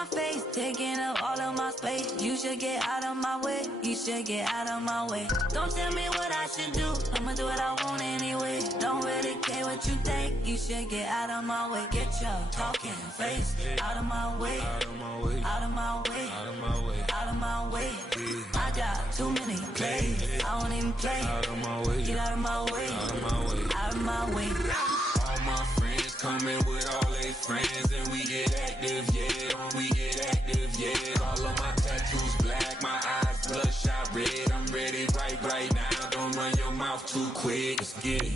my face, taking up all of my space. You should get out of my way, you should get out of my way. Don't tell me what I should do, I'ma do what I want anyway. Don't really care what you think, you should get out of my way. Get your talking face out of my way, out of my way, out of my way, out of my way, out of my way. I got too many plays, I won't even play. Out of my way, get out of my way, out of my way, out of my way. All my friends coming with all their friends, and we get active, yeah. We get active, yeah. All of my tattoos black, my eyes bloodshot red. I'm ready right now. Don't run your mouth too quick. Let's get it.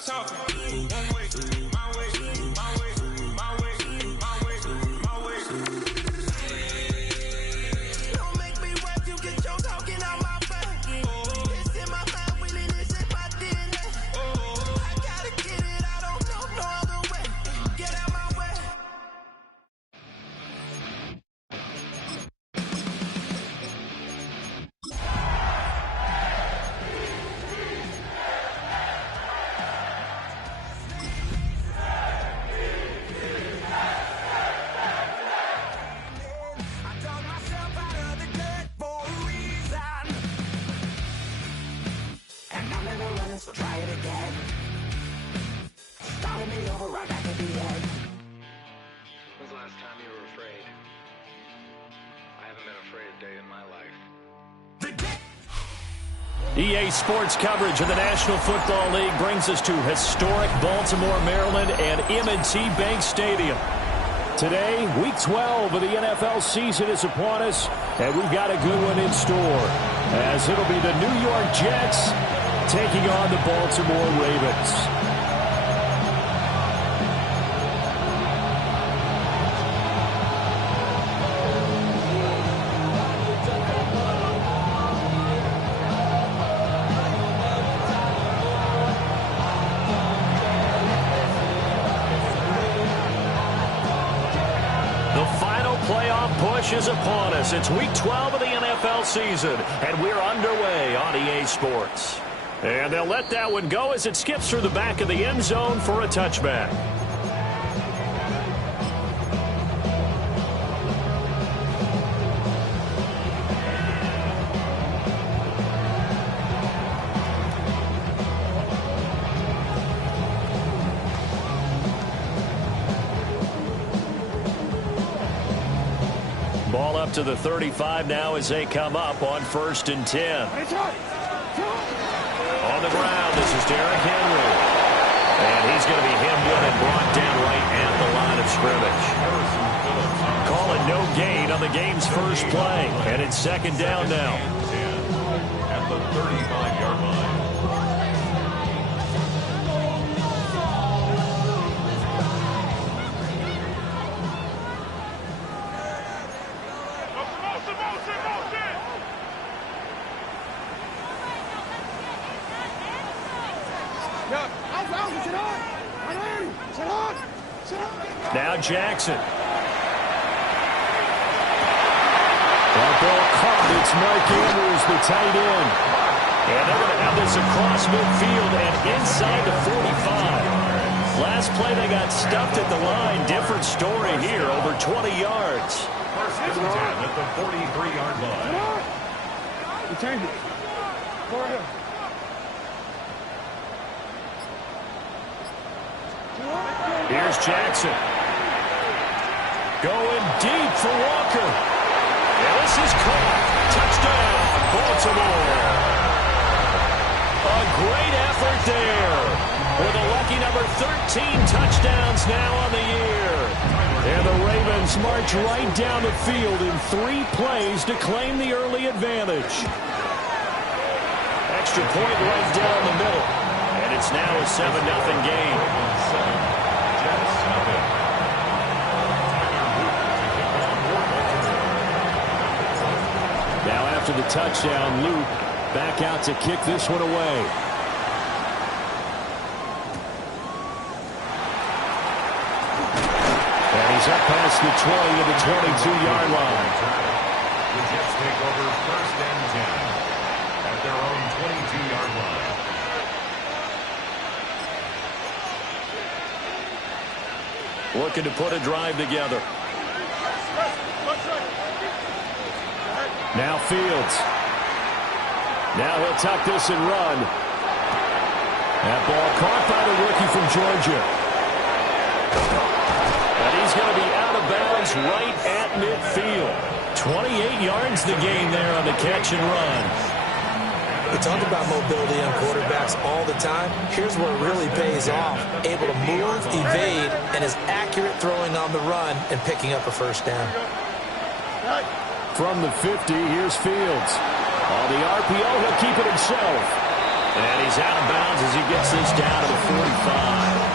Stop talking. One way, my way, my way, my way, my way, my way. Don't make me rap, you get your talking out my face. It's in my mind, winning this in my DNA. I gotta get it, I don't know no other way. Get out my way. So try it again. Starting me over right back at the end. When's the last time you were afraid? I haven't been afraid a day in my life. EA Sports coverage of the National Football League brings us to historic Baltimore, Maryland and M&T Bank Stadium. Today, Week 12 of the NFL season is upon us, and we've got a good one in store, as it'll be the New York Jets taking on the Baltimore Ravens. The final playoff push is upon us. It's Week 12 of the NFL season, and we're underway on EA Sports. And they'll let that one go as it skips through the back of the end zone for a touchback. Ball up to the 35 now as they come up on 1st and 10. On the ground, this is Derrick Henry. And he's going to be hemmed in and brought down right at the line of scrimmage. Calling no gain on the game's first play. And it's 2nd down now. At the 35-yard line. Now Jackson. That ball caught. It's Mark Andrews, the tight end. And they're going to have this across midfield and inside the 45. Last play they got stuffed at the line. Different story here, over 20 yards. 1st and 10 at the 43-yard line. Return it. Go ahead. Here's Jackson. Going deep for Walker. And this is caught. Touchdown, Baltimore. A great effort there. With a lucky number 13 touchdowns now on the year. And the Ravens march right down the field in 3 plays to claim the early advantage. Extra point right down the middle. And it's now a 7-0 game. Now after the touchdown, Luke back out to kick this one away. And he's up past the 20 to the 22-yard line. The Jets take over 1st and 10 at their own 22-yard line. looking to put a drive together. Now Fields. Now he'll tuck this and run. That ball caught by the rookie from Georgia. And he's going to be out of bounds right at midfield. 28 yards the game there on the catch and run. We talk about mobility on quarterbacks all the time. Here's where it really pays off. Able to move, evade, and is accurate throwing on the run and picking up a first down. From the 50, here's Fields. On the RPO, he'll keep it himself. And he's out of bounds as he gets this down to the 45.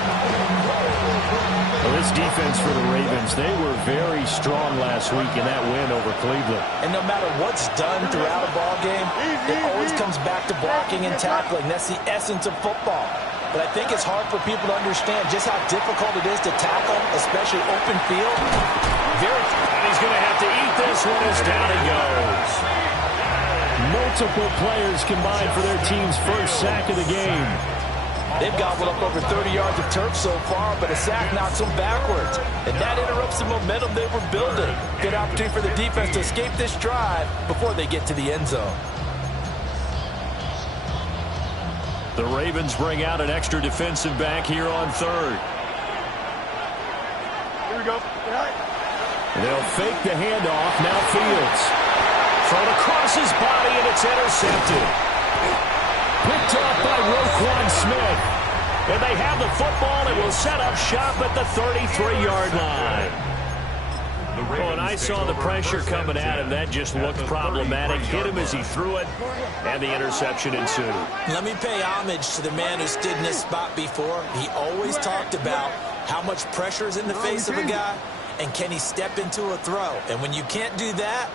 Well, this defense for the Ravens, they were very strong last week in that win over Cleveland. And no matter what's done throughout a ball game, it always comes back to blocking and tackling. That's the essence of football. But I think it's hard for people to understand just how difficult it is to tackle, especially open field. And he's going to have to eat this one as down he goes. Multiple players combined for their team's first sack of the game. They've gobbled up over 30 yards of turf so far, but a sack knocks them backwards. And that interrupts the momentum they were building. Good opportunity for the defense to escape this drive before they get to the end zone. The Ravens bring out an extra defensive back here on third. Here we go. They'll fake the handoff. Now Fields. Thrown across his body, and it's intercepted. Picked off by Roquan Smith. And they have the football and will set up shop at the 33-yard line. Oh, and I saw the pressure coming at him. That just looked problematic. Hit him as he threw it, and the interception ensued. Let me pay homage to the man who stood in this spot before. He always talked about how much pressure is in the face of a guy, and can he step into a throw. And when you can't do that,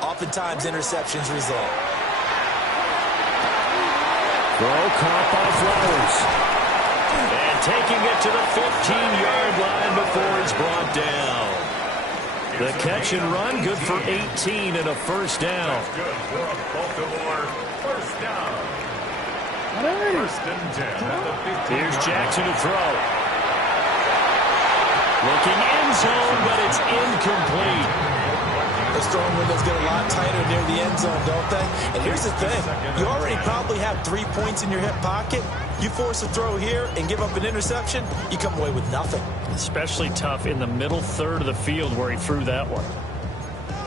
oftentimes interceptions result. Throw caught by Flowers. And taking it to the 15-yard line before he's brought down. The catch and run, good for 18 and a first down. Good for a Baltimore first down. First and 10 at the 15. Here's Jackson to throw. Looking end zone, but it's incomplete. Those throwing windows get a lot tighter near the end zone, don't they? And here's the thing. You already probably have 3 points in your hip pocket. You force a throw here and give up an interception, you come away with nothing. Especially tough in the middle third of the field where he threw that one.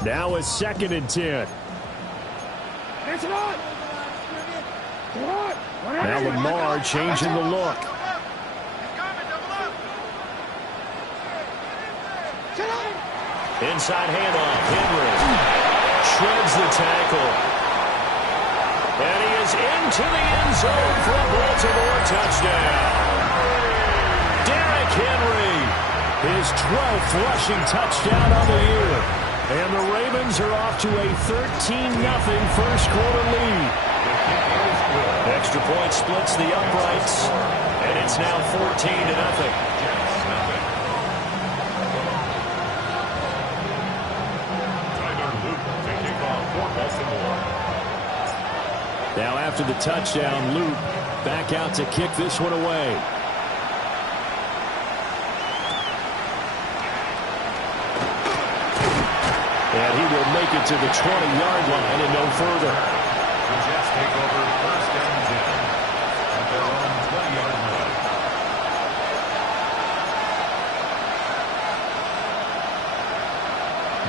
Now a 2nd and 10. Now Lamar changing the look. Inside handoff. Henry shreds the tackle. And he is into the end zone for a Baltimore touchdown. Derrick Henry, his 12th rushing touchdown on the year. And the Ravens are off to a 13-0 first quarter lead. Extra point splits the uprights, and it's now 14-0. Now after the touchdown, Luke back out to kick this one away. And he will make it to the 20-yard line and no further. The Jets take over first and 10 at their own 20-yard line.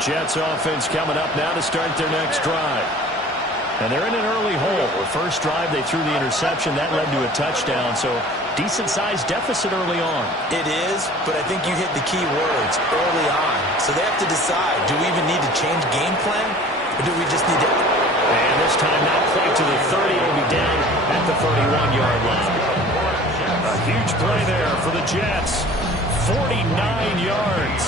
Jets offense coming up now to start their next drive. And they're in an early hole. The first drive, they threw the interception. That led to a touchdown, so decent-sized deficit early on. It is, but I think you hit the key words early on. So they have to decide, do we even need to change game plan, or do we just need to... And this time not quite to the 30. It'll be down at the 31-yard line. A huge play there for the Jets. 49 yards.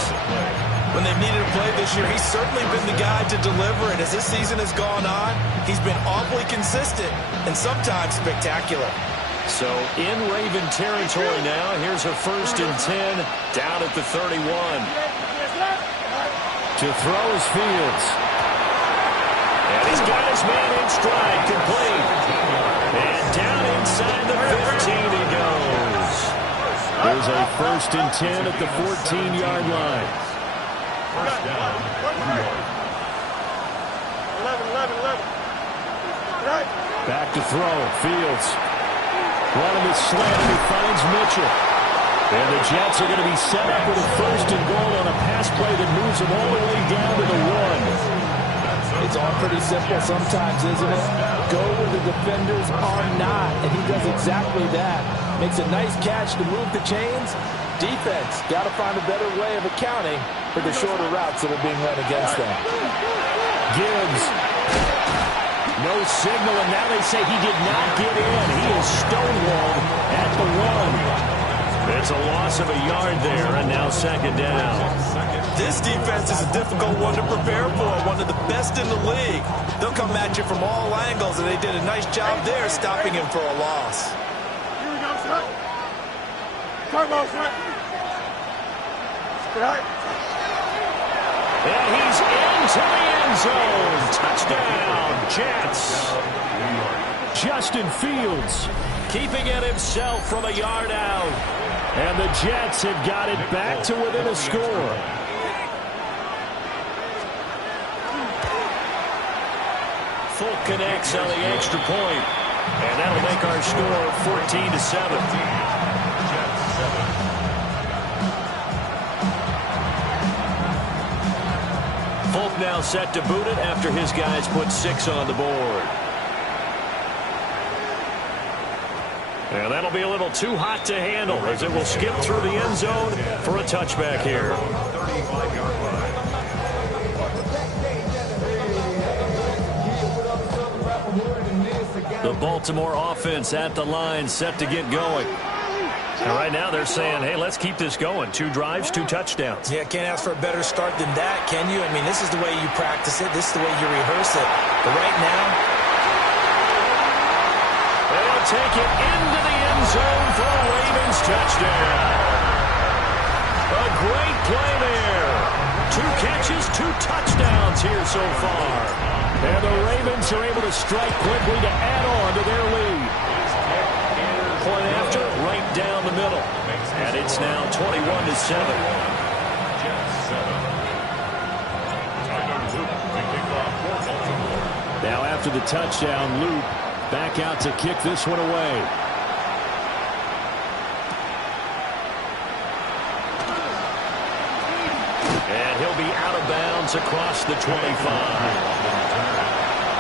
When they've needed a play this year, he's certainly been the guy to deliver it. As this season has gone on, he's been awfully consistent and sometimes spectacular. So in Raven territory now. Here's a 1st and 10 down at the 31. To throw is Fields. And he's got his man in stride, complete. And down inside the 15 he goes. The Here's a 1st and 10 at the 14-yard line. First down, New York. 11. Right. Back to throw. Fields. Running the slant, and he finds Mitchell. And the Jets are going to be set up with a 1st and goal on a pass play that moves them all the way down to the 1. It's all pretty simple sometimes, isn't it? Go where the defenders are not, and he does exactly that. Makes a nice catch to move the chains. Defense got to find a better way of accounting for the shorter routes that are being run against them. Gibbs. No signal, and now they say he did not get in. He is stonewalled at the 1. It's a loss of a yard there, and now 2nd down. This defense is a difficult one to prepare for, one of the best in the league. They'll come at you from all angles, and they did a nice job there stopping him for a loss. Here we go, son. Come on, son. Right. And he's into the end zone. Touchdown, Jets. Justin Fields keeping it himself from a yard out. And the Jets have got it back to within a score. Fulk connects on the extra point. And that'll make our score 14-7. Fulk now set to boot it after his guys put 6 on the board. And that'll be a little too hot to handle as it will skip through the end zone for a touchback here. The Baltimore offense at the line set to get going. And right now they're saying, hey, let's keep this going. 2 drives, 2 touchdowns. Yeah, can't ask for a better start than that, can you? I mean, this is the way you practice it. This is the way you rehearse it. But right now, they'll take it into the end zone for a Ravens touchdown. A great play there. 2 catches, 2 touchdowns here so far. And the Ravens are able to strike quickly to add on to their lead. Point after, right down the middle. And it's now 21-7. Now after the touchdown, Luke back out to kick this one away. And he'll be out of bounds across the 25.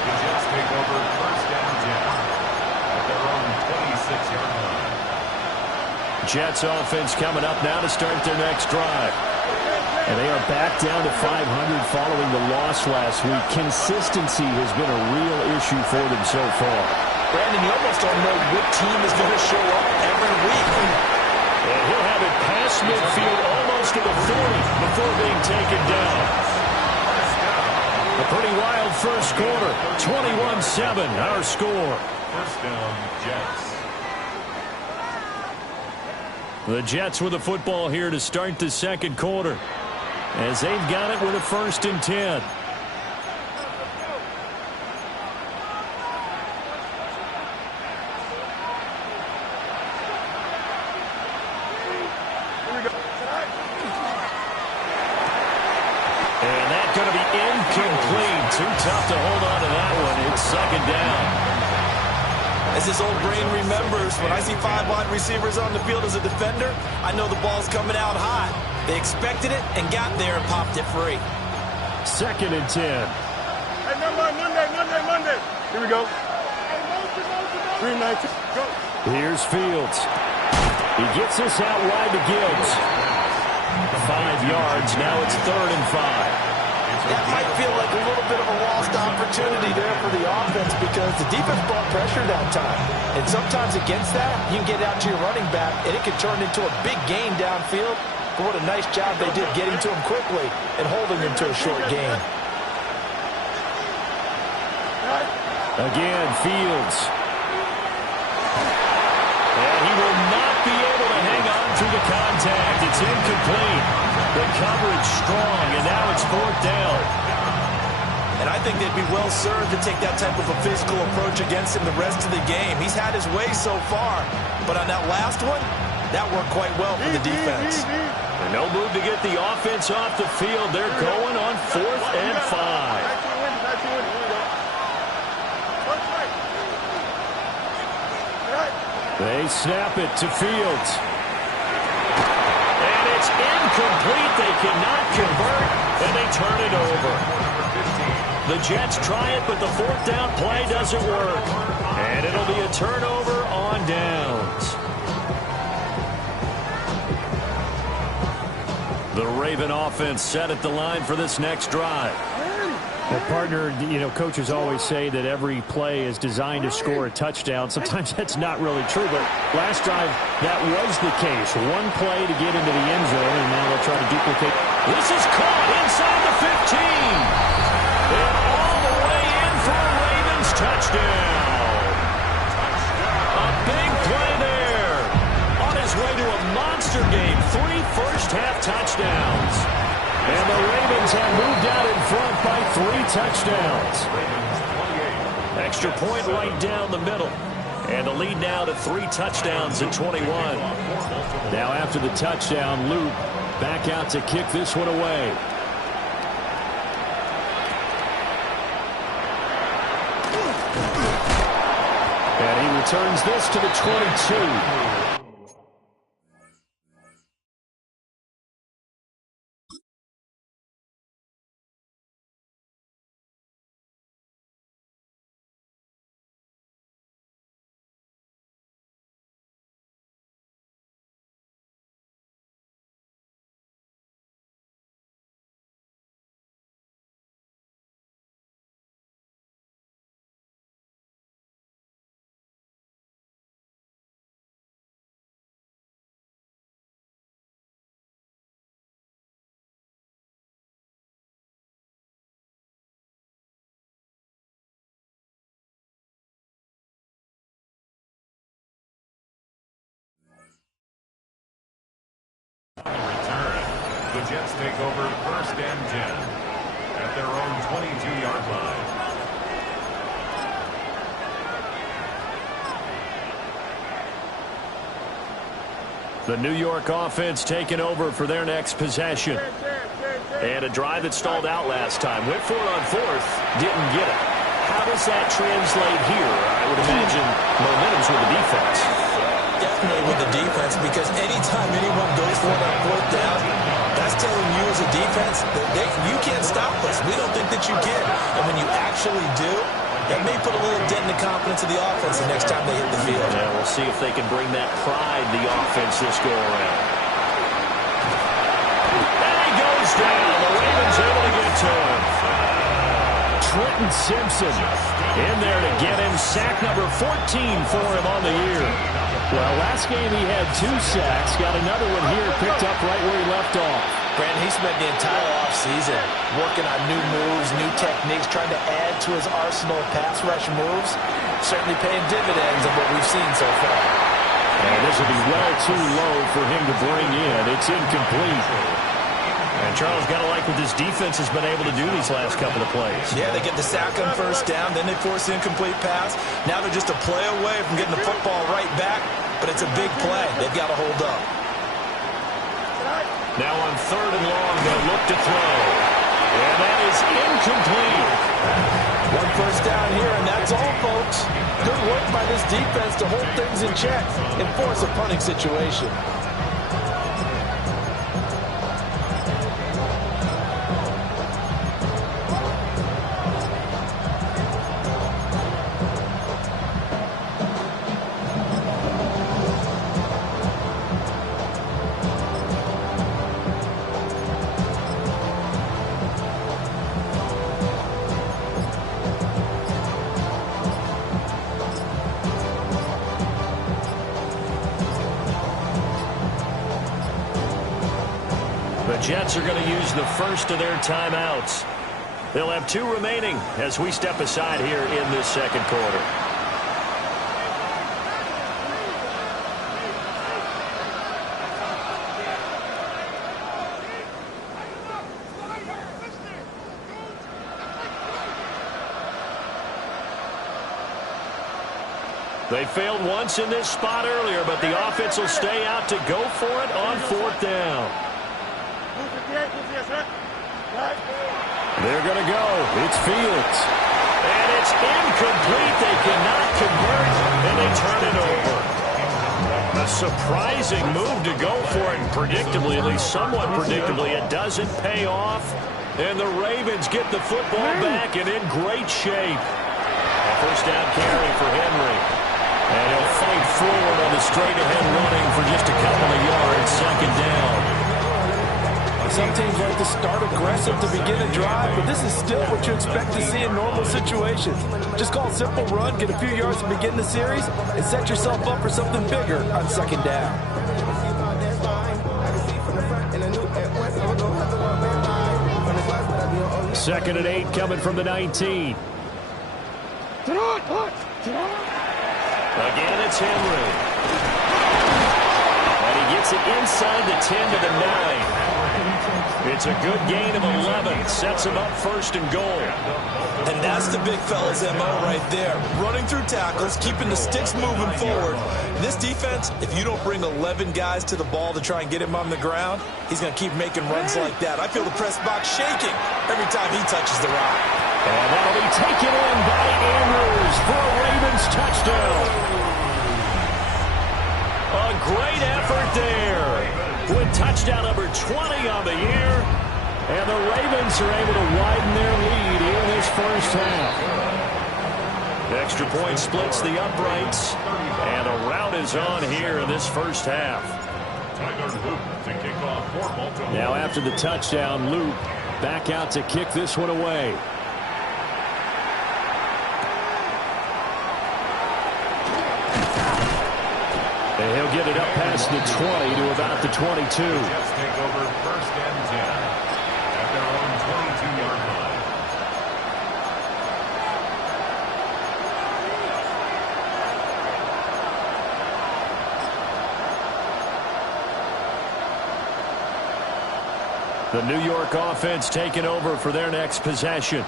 The Jets take over 1st down 10 at their own 26-yard line. Jets offense coming up now to start their next drive. And they are back down to 500 following the loss last week. Consistency has been a real issue for them so far. Brandon, you almost don't know what team is going to show up every week. And he'll have it past midfield almost to the 40 before being taken down. A pretty wild first quarter. 21-7, our score. 1st down, Jets. The Jets with the football here to start the 2nd quarter, as they've got it with a 1st and 10. And that's going to be incomplete. Too tough to hold on to that one. It's 2nd down. As his old brain remembers, when I see 5 wide receivers on the field as a defender, I know the ball's coming out hot. They expected it and got there and popped it free. 2nd and 10. Hey, Monday. Here we go. 3-19. Go. Here's Fields. He gets this out wide to Gibbs. 5 yards. Now it's 3rd and 5. That might feel like a little bit of a lost opportunity there for the offense because the defense brought pressure that time. And sometimes against that, you can get out to your running back, and it can turn into a big gain downfield. But what a nice job they did getting to him quickly and holding him to a short gain. Again, Fields. And he will not be able to hang on through the contact. It's incomplete. The coverage strong, and now it's 4th down. And I think they'd be well served to take that type of a physical approach against him the rest of the game. He's had his way so far, but on that last one, That worked quite well for the defense. And no move to get the offense off the field. They're going on 4th and 5. They snap it to Fields. And it's incomplete. They cannot convert, and they turn it over. The Jets try it, but the 4th down play doesn't work. And it'll be a turnover on downs. The Raven offense set at the line for this next drive. Well, partner, coaches always say that every play is designed to score a touchdown. Sometimes that's not really true, but last drive, that was the case. One play to get into the end zone, and now they'll try to duplicate. This is caught inside the 15. And all the way in for a Ravens touchdown. A big play there. On his way to a monster game. 3 first-half touchdowns. And the Ravens have moved out in front by 3 touchdowns. Extra point right down the middle. And the lead now to 3 touchdowns at 21. Now after the touchdown, Luke back out to kick this one away. And he returns this to the 22. Return. The Jets take over 1st and 10 at their own 22-yard line. The New York offense taking over for their next possession. And a drive that stalled out last time. Went for it on 4th. Didn't get it. How does that translate here? I would imagine momentum's with the defense. Definitely with the defense, because anytime anyone goes for it on 4th down, that's telling you as a defense that you can't stop us. We don't think that you can. And when you actually do, that may put a little dent in the confidence of the offense the next time they hit the field. Yeah, we'll see if they can bring that pride the offense this go-around. And he goes down. The Ravens able to get to him. Trenton Simpson in there to get him. Sack number 14 for him on the year. Well, last game he had 2 sacks. Got another one here, picked up right where he left off. Brandon, he spent the entire offseason working on new moves, new techniques, trying to add to his arsenal of pass rush moves. Certainly paying dividends of what we've seen so far. And this will be well too low for him to bring in. It's incomplete. And Charles, got to like what this defense has been able to do these last couple of plays. Yeah, they get the sack on 1st down, then they force the incomplete pass. Now they're just a play away from getting the football right back, but it's a big play. They've got to hold up. Now on 3rd and long, they'll look to throw. And that is incomplete. 1 first down here, and that's all, folks. Good work by this defense to hold things in check and force a punting situation. The Jets are going to use the first of their timeouts. They'll have 2 remaining as we step aside here in this 2nd quarter. They failed once in this spot earlier, but the offense will stay out to go for it on 4th down. They're going to go. It's Fields. And it's incomplete. They cannot convert, and they turn it over. A surprising move to go for it, and predictably, at least somewhat predictably, it doesn't pay off. And the Ravens get the football back and in great shape. A first down carry for Henry. And he'll fight forward on the straight-ahead running for just a couple of yards, 2nd down. Some teams like to start aggressive to begin a drive, but this is still what you expect to see in normal situations. Just call a simple run, get a few yards to begin the series, and set yourself up for something bigger on 2nd down. Second and 8 coming from the 19. Again, it's Henry. And he gets it inside the 10 to the 9. It's a good gain of 11. Sets him up 1st and goal. And that's the big fella's MO right there. Running through tackles, keeping the sticks moving forward. This defense, if you don't bring 11 guys to the ball to try and get him on the ground, he's going to keep making runs like that. I feel the press box shaking every time he touches the rock. And that'll be taken in by Andrews for a Ravens touchdown. A great effort there. With touchdown number 20 on the year. And the Ravens are able to widen their lead here in this first half. The extra point splits the uprights. And a rout is on here in this first half. Now after the touchdown, Luke back out to kick this one away. And he'll get it up past the 20 to about the 22. Jets take over 1st and 10 at their own 22-yard line. The New York offense taking over for their next possession.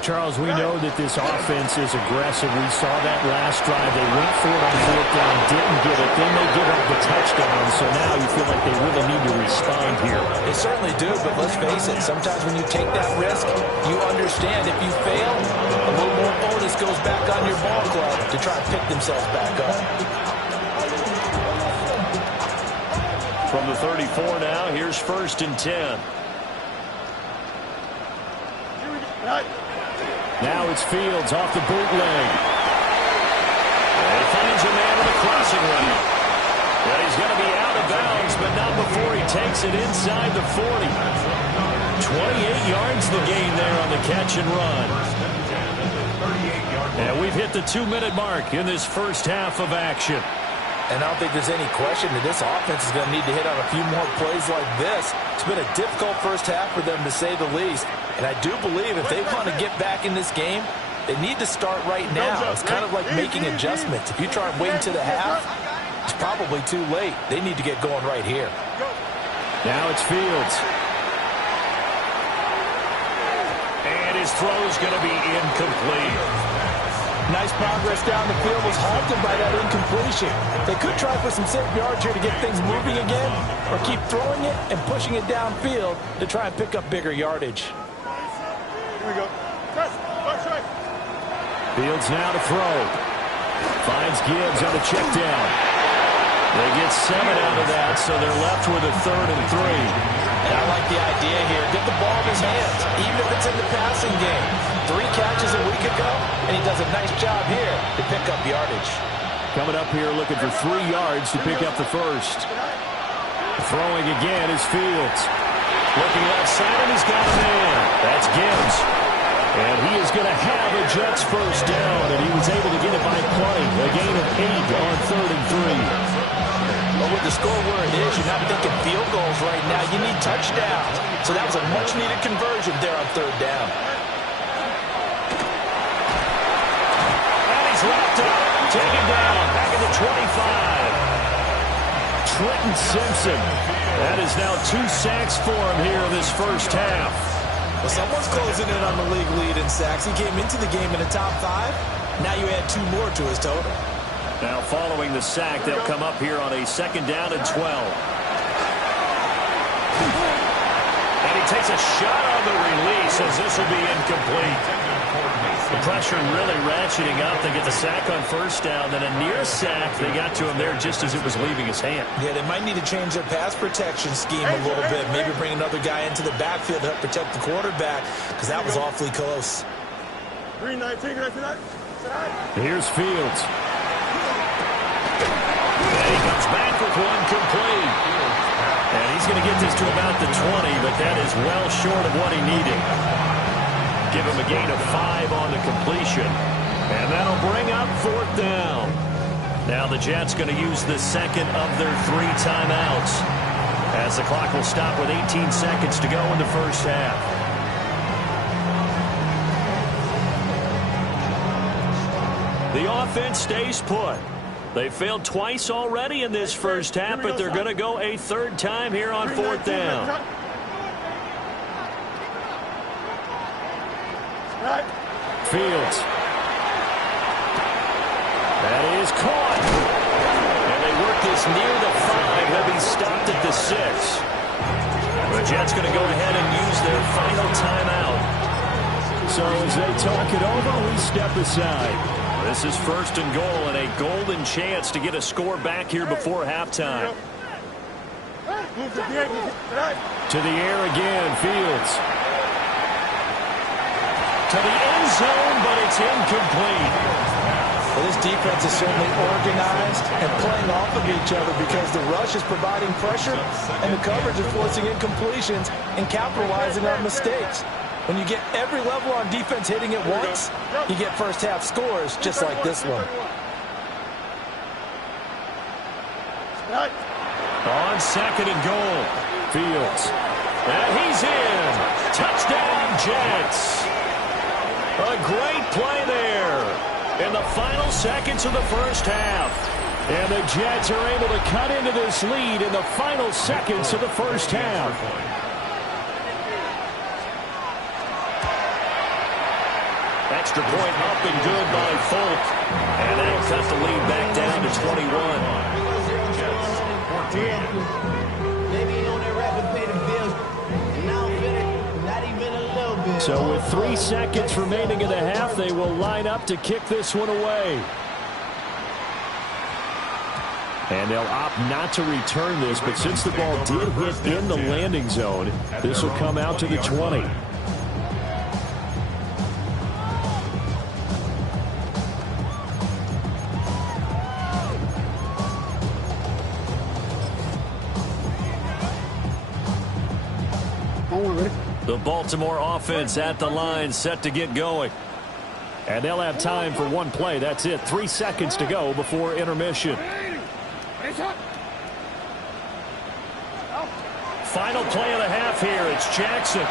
Charles, we know that this offense is aggressive. We saw that last drive. They went for it on 4th down, didn't get it. Then they give up the touchdown. So now you feel like they really need to respond here. They certainly do, but let's face it. Sometimes when you take that risk, you understand if you fail, a little more onus goes back on your ball club to try to pick themselves back up. From the 34 now, here's 1st and 10. Now it's Fields off the bootleg. And he finds a man in the crossing lane. And he's going to be out of bounds, but not before he takes it inside the 40. 28 yards the gain there on the catch and run. And we've hit the 2-minute mark in this first half of action. And I don't think there's any question that this offense is going to need to hit on a few more plays like this. It's been a difficult first half for them, to say the least. And I do believe if they want to get back in this game, they need to start right now. It's kind of like making adjustments. If you try and wait until the half, it's probably too late. They need to get going right here. Now it's Fields. And his throw is going to be incomplete. Nice progress down the field was halted by that incompletion. They could try for some safe yards here to get things moving again, or keep throwing it and pushing it downfield to try and pick up bigger yardage. Here we go. Right. Fields now to throw. Finds Gibbs on the check down. They get 7 out of that, so they're left with a 3rd and 3. And I like the idea here. Get the ball in his hands, even if it's in the passing game. 3 catches a week ago, and he does a nice job here to pick up yardage. Coming up here looking for 3 yards to pick up the first. Throwing again is Fields. Looking left side, and he's got a man. That's Gibbs. And he is going to have a Jets first down, and he was able to get it by play. A gain of 8 on 3rd and 3. But with the score where it is, you're not thinking field goals right now. You need touchdowns. So that was a much-needed conversion there on 3rd down. And he's wrapped up. Taken down. Back at the 25. Trenton Simpson. That is now 2 sacks for him here in this first half. Well, someone's closing in on the league lead in sacks. He came into the game in the top 5. Now you add 2 more to his total. Now following the sack, they'll come up here on a 2nd down and 12. And he takes a shot on the release as this will be incomplete. The pressure really ratcheting up. They get the sack on 1st down, then a near sack. They got to him there just as it was leaving his hand. Yeah, they might need to change their pass protection scheme a little bit. Maybe bring another guy into the backfield to help protect the quarterback, because that was awfully close. Here's Fields. And he comes back with one complete. And he's going to get this to about the 20, but that is well short of what he needed. Give him a gain of 5 on the completion. And that'll bring up 4th down. Now the Jets going to use the 2nd of their 3 timeouts, as the clock will stop with 18 seconds to go in the 1st half. The offense stays put. They failed twice already in this 1st half, but they're going to go a 3rd time here on 4th down. Fields. That is caught. And they work this near the 5. He'll be stopped at the 6. The Jets going to go ahead and use their final timeout. So as they talk it over, we step aside. This is 1st and goal, and a golden chance to get a score back here before halftime. To the air again, Fields. To the end zone, but it's incomplete. Well, this defense is certainly organized and playing off of each other, because the rush is providing pressure and the coverage is forcing incompletions and capitalizing on mistakes. When you get every level on defense hitting at once, you get 1st half scores just like this one. On 2nd and goal, Fields. And he's in. Touchdown, Jets. A great play there in the final seconds of the 1st half. And the Jets are able to cut into this lead in the final seconds of the 1st half. Extra point up and good by Folk. And that'll cut the lead back down to 21. So with 3 seconds remaining in the half, they will line up to kick this one away. And they'll opt not to return this, but since the ball did hit in the landing zone, this will come out to the 20. The Baltimore offense at the line, set to get going. And they'll have time for one play. That's it. 3 seconds to go before intermission. Final play of the half here. It's Jackson.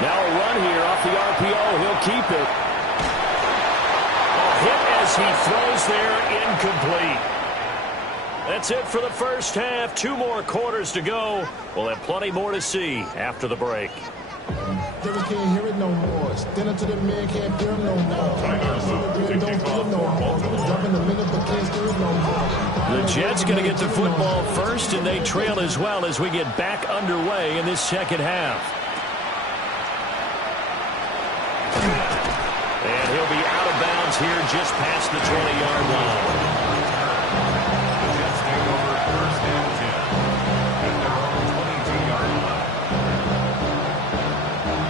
Now a run here off the RPO. He'll keep it. A hit as he throws there, incomplete. That's it for the 1st half. 2 more quarters to go. We'll have plenty more to see after the break. Can't hear it no more. Stand up to the man, can't feel no more. The Jets going to get the football first, and they trail as well as we get back underway in this 2nd half. And he'll be out of bounds here just past the 20-yard line.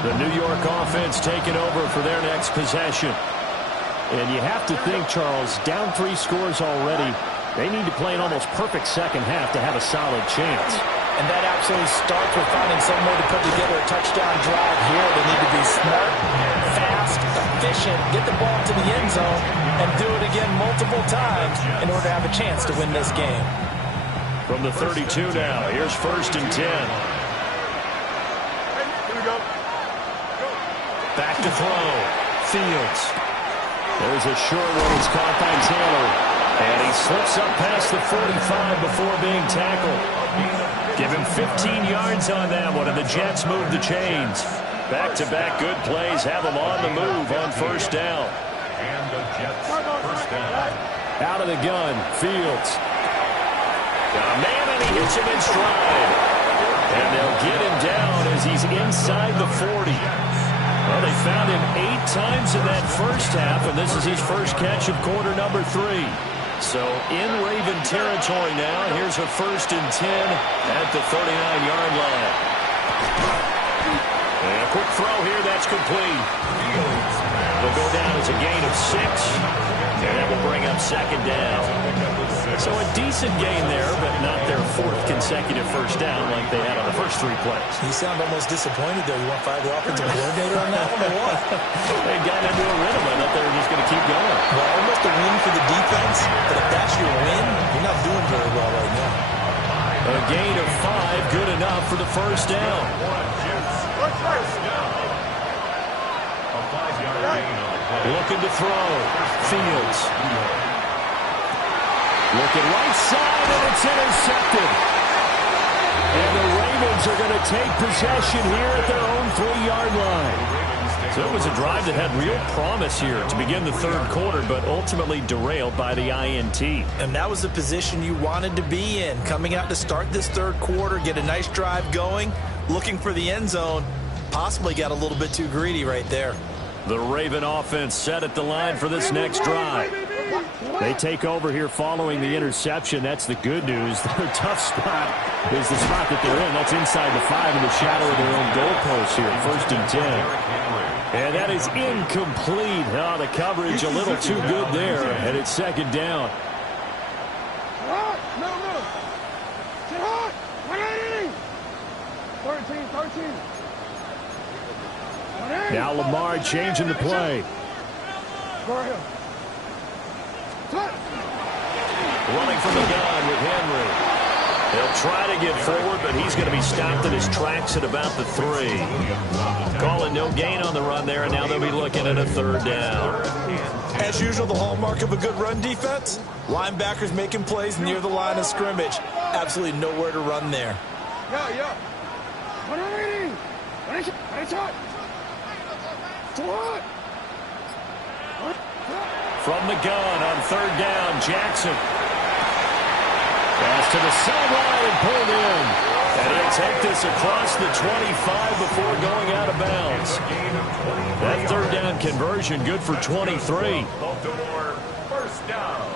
The New York offense taking over for their next possession. And you have to think, Charles, down 3 scores already. They need to play an almost perfect 2nd half to have a solid chance. And that absolutely starts with finding some way to put together a touchdown drive here. They need to be smart, fast, efficient, get the ball to the end zone, and do it again multiple times in order to have a chance to win this game. From the 32 now, here's 1st and 10. Back to throw. Fields. There's a short one. It's caught by Taylor. And he slips up past the 45 before being tackled. Give him 15 yards on that one, and the Jets move the chains. Back-to-back good plays have them on the move on 1st down. And The Jets first down. Out of the gun, Fields. Got a man, and he hits him in stride. And they'll get him down as he's inside the 40. Well, they found him 8 times in that first half, and this is his first catch of quarter number 3. So in Raven territory now. Here's a 1st and 10 at the 39-yard line. And a quick throw here, that's complete. Will go down as a gain of 6, and that will bring up 2nd down. So a decent gain there, but not their 4th consecutive first down like they had on the first 3 plays. You sound almost disappointed there. You want to fire the offensive coordinator on that one or what? They got into a rhythm. I thought they were just going to keep going. Well, almost a win for the defense, but if that's your win, you're not doing very well right now. A gain of 5, good enough for the first down. Looking to throw. Fields. Looking right side, and it's intercepted. And the Ravens are going to take possession here at their own 3-yard line. So it was a drive that had real promise here to begin the 3rd quarter, but ultimately derailed by the INT. And that was the position you wanted to be in. Coming out to start this 3rd quarter, get a nice drive going, looking for the end zone. Possibly got a little bit too greedy right there. The Raven offense set at the line for this next drive. They take over here following the interception. That's the good news. Their tough spot is the spot that they're in. That's inside the 5 in the shadow of their own goalpost here. 1st and 10. And that is incomplete. Oh, the coverage a little too good there. And it's 2nd down. Now Lamar changing the play. Running from the gun with Henry. He'll try to get forward, but he's going to be stopped in his tracks at about the 3. Calling no gain on the run there, and now they'll be looking at a 3rd down. As usual, the hallmark of a good run defense, linebackers making plays near the line of scrimmage. Absolutely nowhere to run there. From the gun on 3rd down, Jackson. Pass to the sideline and pulled in. And he'll take this across the 25 before going out of bounds. That 3rd down conversion good for 23. Baltimore, first down.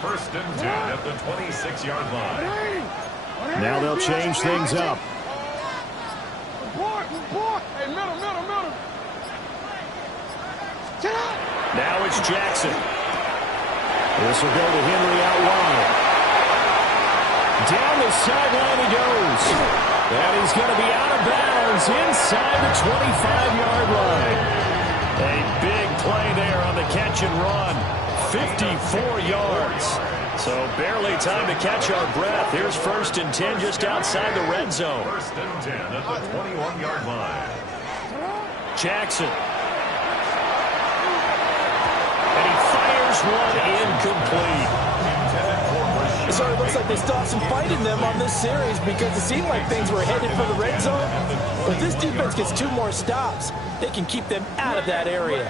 1st and 10 at the 26-yard line. Now they'll change things up. Now it's Jackson. This will go to Henry out wide. Down the sideline he goes. And he's going to be out of bounds inside the 25-yard line. A big play there on the catch and run. 54 yards. So barely time to catch our breath. Here's 1st and 10 just outside the red zone. 1st and 10 at the 21-yard line. Jackson. And he fires one incomplete. So it looks like they still have some fight in them on this series because it seemed like things were headed for the red zone. But if this defense gets 2 more stops, they can keep them out of that area.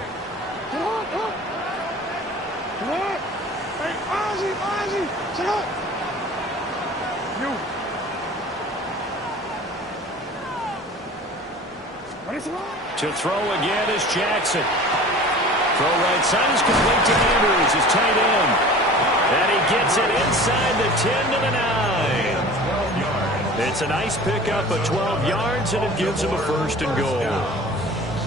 To throw again is Jackson. Throw right side is complete to Andrews, his tight end. And he gets it inside the 10 to the 9. It's a nice pickup of 12 yards, and it gives him a 1st and goal.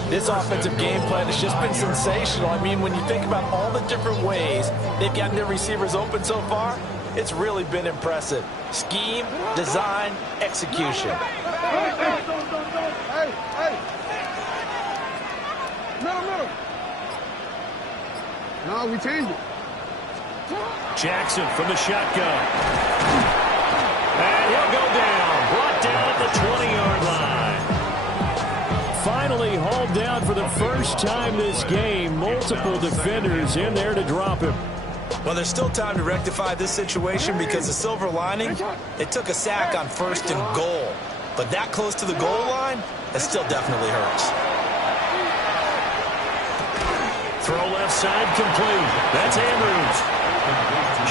This offensive game plan has just been sensational. I mean, when you think about all the different ways they've gotten their receivers open so far, it's really been impressive. Scheme, design, execution. No, we changed it. Jackson from the shotgun. And he'll go down. Brought down at the 20-yard line. Finally hauled down for the first time this game. Multiple defenders in there to drop him. Well, there's still time to rectify this situation because the silver lining, they took a sack on 1st and goal. But that close to the goal line, that still definitely hurts. Throw left side complete. That's Andrews.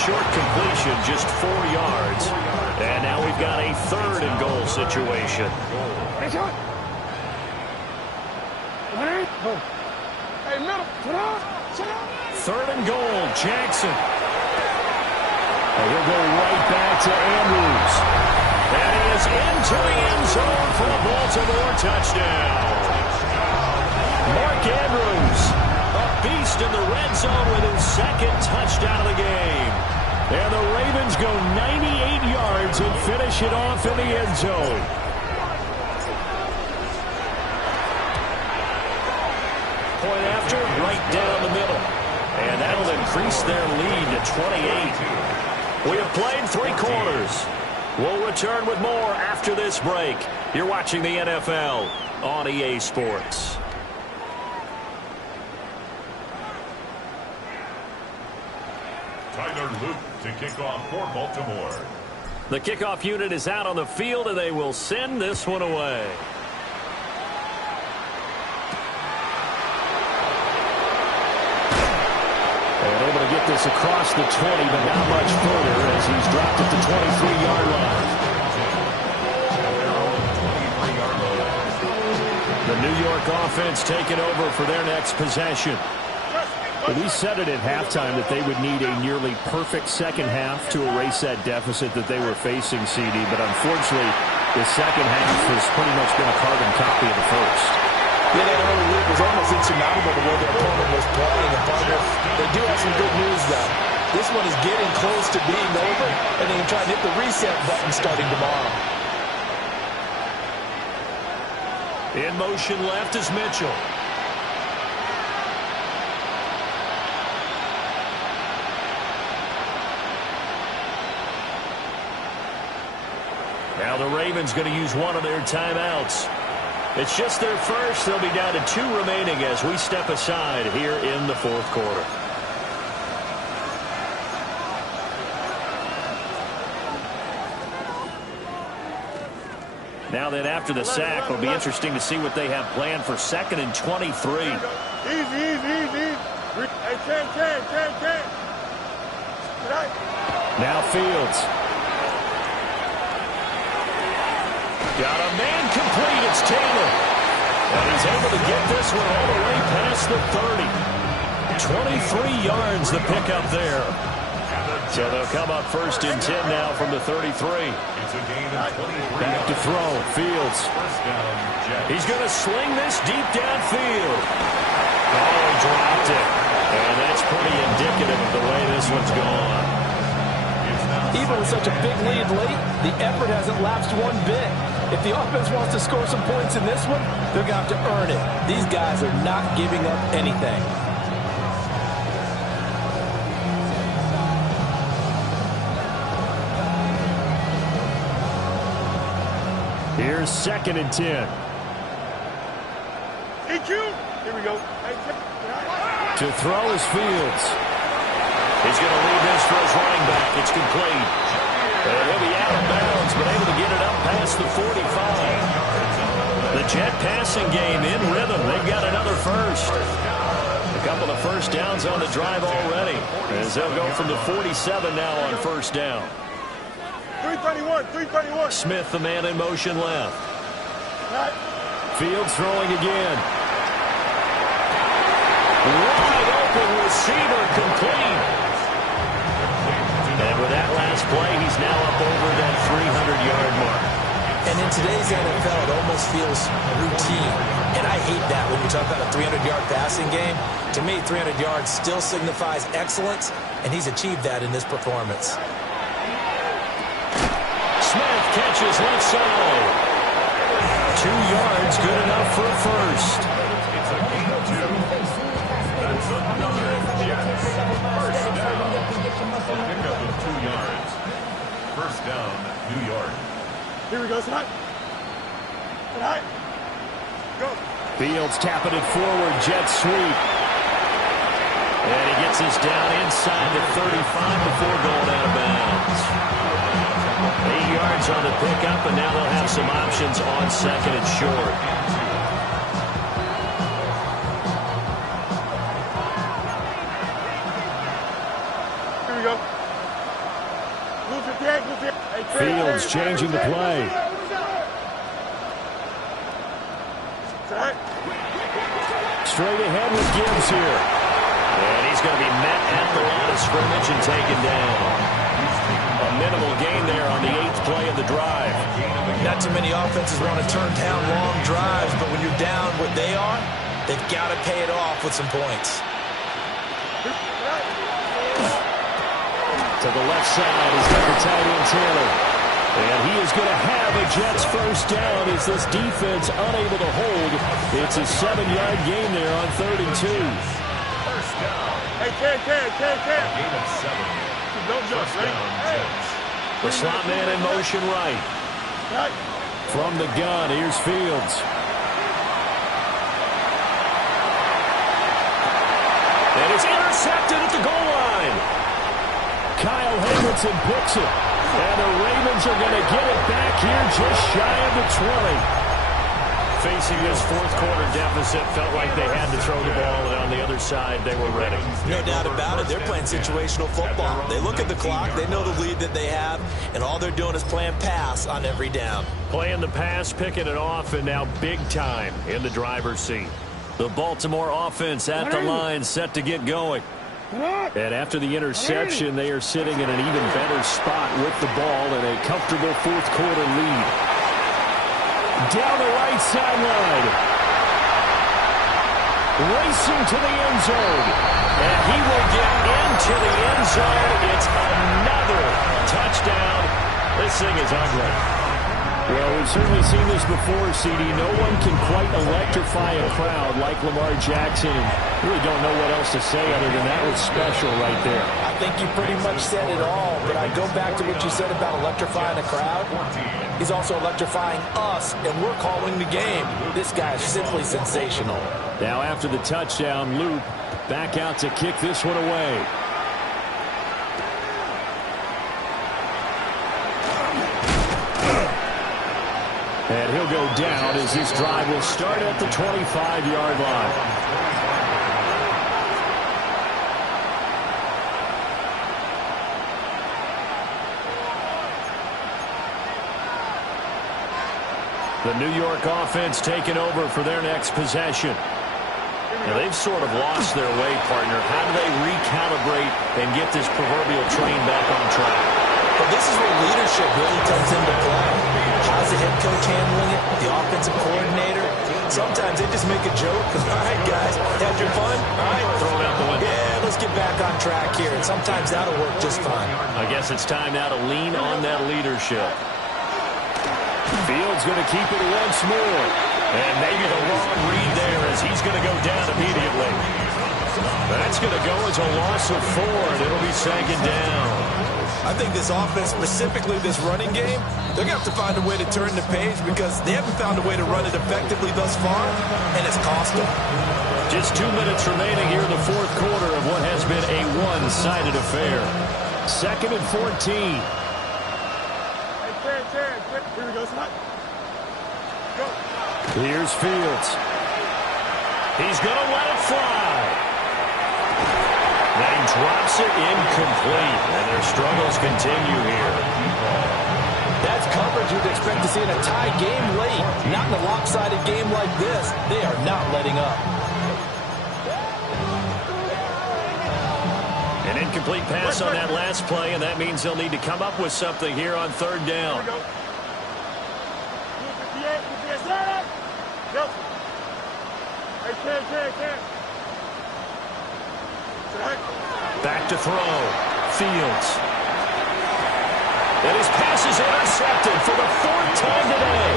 Short completion, just 4 yards. And now we've got a 3rd and goal situation. Hey, middle. 3rd and goal, Jackson. And he'll go right back to Andrews. That is into the end zone for a Baltimore touchdown. Mark Andrews, a beast in the red zone with his 2nd touchdown of the game. And the Ravens go 98 yards and finish it off in the end zone. Point after, right down the middle. And that'll increase their lead to 28. We have played 3 quarters. We'll return with more after this break. You're watching the NFL on EA Sports. Tyler Luke to kick off for Baltimore. The kickoff unit is out on the field, and they will send this one away. And able to get this across the 20, but not much further as he's dropped at the 23-yard line. The New York offense taking over for their next possession. We said it at halftime that they would need a nearly perfect second half to erase that deficit that they were facing, CD. But unfortunately, the second half has pretty much been a carbon copy of the first. Yeah, that early lead was almost insurmountable the way their opponent was playing. And partner, they do have some good news, though. This one is getting close to being over, and they can try to hit the reset button starting tomorrow. In motion left is Mitchell. Now the Ravens going to use one of their timeouts. It's just their first. They'll be down to 2 remaining as we step aside here in the 4th quarter. Now then, after the sack, it'll be interesting to see what they have planned for 2nd and 23. Easy. Hey, 10. Now Fields. Got a man complete. It's Taylor. And he's able to get this one all the way past the 30. 23 yards the pickup there. So they'll come up 1st and 10 now from the 33. Back to throw. Fields. He's going to sling this deep downfield. Oh, he dropped it. And that's pretty indicative of the way this one's gone. Even with such a big lead late, the effort hasn't lapsed one bit. If the offense wants to score some points in this one, they're going to have to earn it. These guys are not giving up anything. Here's 2nd and 10. EQ. Here we go. To throw is Fields. He's going to leave this for his running back. It's complete. And he'll be out of bounds, but able to get it up past the 45. The Jet passing game in rhythm. They've got another first. A couple of first downs on the drive already, as they'll go from the 47 now on 1st down. 331. Smith, the man in motion left. Fields throwing again. Wide open receiver complete. And with that last play, he's now up over that 300-yard mark. And in today's NFL, it almost feels routine. And I hate that when you talk about a 300-yard passing game. To me, 300 yards still signifies excellence, and he's achieved that in this performance. Smith catches left side. 2 yards, good enough for a first. It's a gain of 2. That's another Jets first down. A pickup of 2 yards. First down, New York. Here we go, tonight. Go. Fields tapping it forward, jet sweep. And he gets us down inside the 35 before going out of bounds. 8 yards on the pickup, and now they'll have some options on 2nd and short. Here we go. Lose your tag, lose it. Fields changing the play. Straight ahead with Gibbs here. And he's going to be met at the line of scrimmage and taken down. A minimal gain there on the 8th play of the drive. Not too many offenses want to turn down long drives, but when you're down what they are, they've got to pay it off with some points. To the left side, he's got the tight end Taylor. And he is going to have a Jets first down as this defense unable to hold. It's a 7-yard gain there on 3rd and 2. First down. Hey, Ken. Gain of 7. Don't jump, First down, Jets. The slot man in motion right. From the gun, here's Fields. And it's intercepted at the goal line. Kyle Hamilton picks it. And the Ravens are going to get it back here just shy of the 20. Facing this fourth-quarter deficit, felt like they had to throw the ball, and on the other side, they were ready. No doubt about it. They're playing situational football. They look at the clock. They know the lead that they have, and all they're doing is playing pass on every down. Playing the pass, picking it off, and now big time in the driver's seat. The Baltimore offense at the line, set to get going. And after the interception, they are sitting in an even better spot with the ball and a comfortable fourth-quarter lead. Down the right sideline. Racing to the end zone. And he will get into the end zone. It's another touchdown. This thing is ugly. Well, we've certainly seen this before, CD. No one can quite electrify a crowd like Lamar Jackson. And really don't know what else to say other than that was special right there. I think you pretty much said it all, but I go back to what you said about electrifying a crowd. He's also electrifying us, and we're calling the game. This guy is simply sensational. Now after the touchdown, Loop back out to kick this one away. And he'll go down as this drive will start at the 25-yard line. The New York offense taking over for their next possession. Now, they've sort of lost their way, partner. How do they recalibrate and get this proverbial train back on track? But this is where leadership really comes into play. How's the head coach handling it? The offensive coordinator? Sometimes they just make a joke. All right, guys, had your fun? All right, Throw it out the window. Yeah, let's get back on track here. And sometimes that'll work just fine. I guess it's time now to lean on that leadership. Fields going to keep it once more. And maybe the wrong read there as he's going to go down immediately. That's going to go as a loss of 4, and it'll be second down. I think this offense, specifically this running game, they're going to have to find a way to turn the page because they haven't found a way to run it effectively thus far, and it's cost them. Just 2 minutes remaining here in the fourth quarter of what has been a one-sided affair. 2nd and 14. Here we go, son. Go. Here's Fields. He's going to let it fly. Then he drops it incomplete, and their struggles continue here. That's coverage you'd expect to see in a tie game late. Not in a lopsided game like this. They are not letting up. An incomplete pass on that last play, and that means they'll need to come up with something here on 3rd down. Back to throw. Fields. And his pass is intercepted for the 4th time today.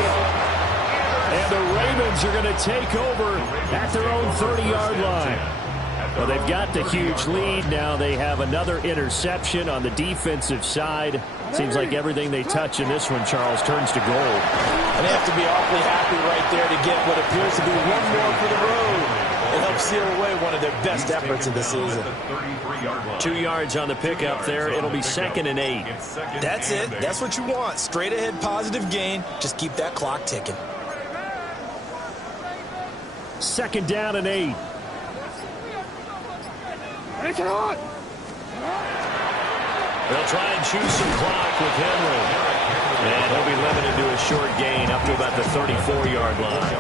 And the Ravens are going to take over at their own 30-yard line. Well, they've got the huge lead. Now they have another interception on the defensive side. Seems like everything they touch in this one, Charles, turns to gold. And they have to be awfully happy right there to get what appears to be one more for the road. It helps seal away one of their best efforts of the season. 2 yards on the pickup there. It'll be 2nd and 8. That's it. That's what you want. Straight ahead positive gain. Just keep that clock ticking. 2nd down and 8. They'll try and choose some clock with Henry. And he'll be limited to a short gain up to about the 34-yard line.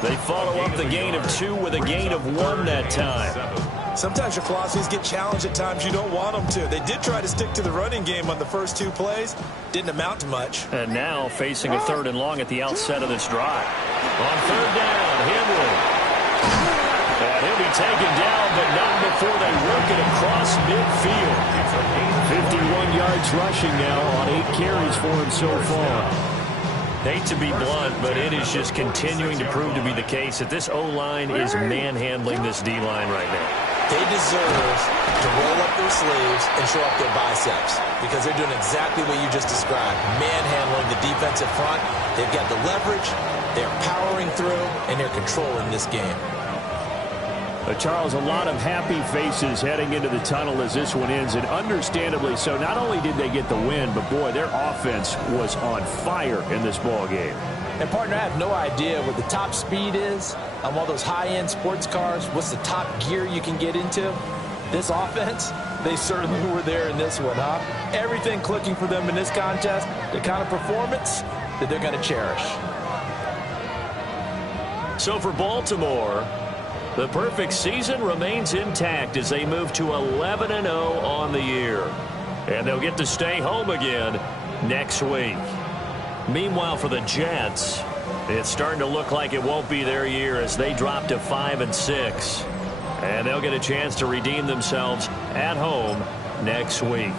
They follow up the gain of 2 with a gain of 1 that time. Sometimes your philosophies get challenged at times you don't want them to. They did try to stick to the running game on the first 2 plays. Didn't amount to much. And now facing a 3rd and long at the outset of this drive. On 3rd down, Henry. And he'll be taken down, but not before they work it across midfield. 51 yards rushing now on 8 carries for him so far. Hate to be blunt, but it is just continuing to prove to be the case that this O-line is manhandling this D-line right now. They deserve to roll up their sleeves and show up their biceps because they're doing exactly what you just described, manhandling the defensive front. They've got the leverage, they're powering through, and they're controlling this game. Charles, a lot of happy faces heading into the tunnel as this one ends, and understandably so. Not only did they get the win, but, boy, their offense was on fire in this ball game. And, partner, I have no idea what the top speed is on one of those high-end sports cars. What's the top gear you can get into? This offense, they certainly were there in this one, huh? Everything clicking for them in this contest, the kind of performance that they're going to cherish. So for Baltimore, the perfect season remains intact as they move to 11-0 on the year. And they'll get to stay home again next week. Meanwhile, for the Jets, it's starting to look like it won't be their year as they drop to 5-6. And they'll get a chance to redeem themselves at home next week.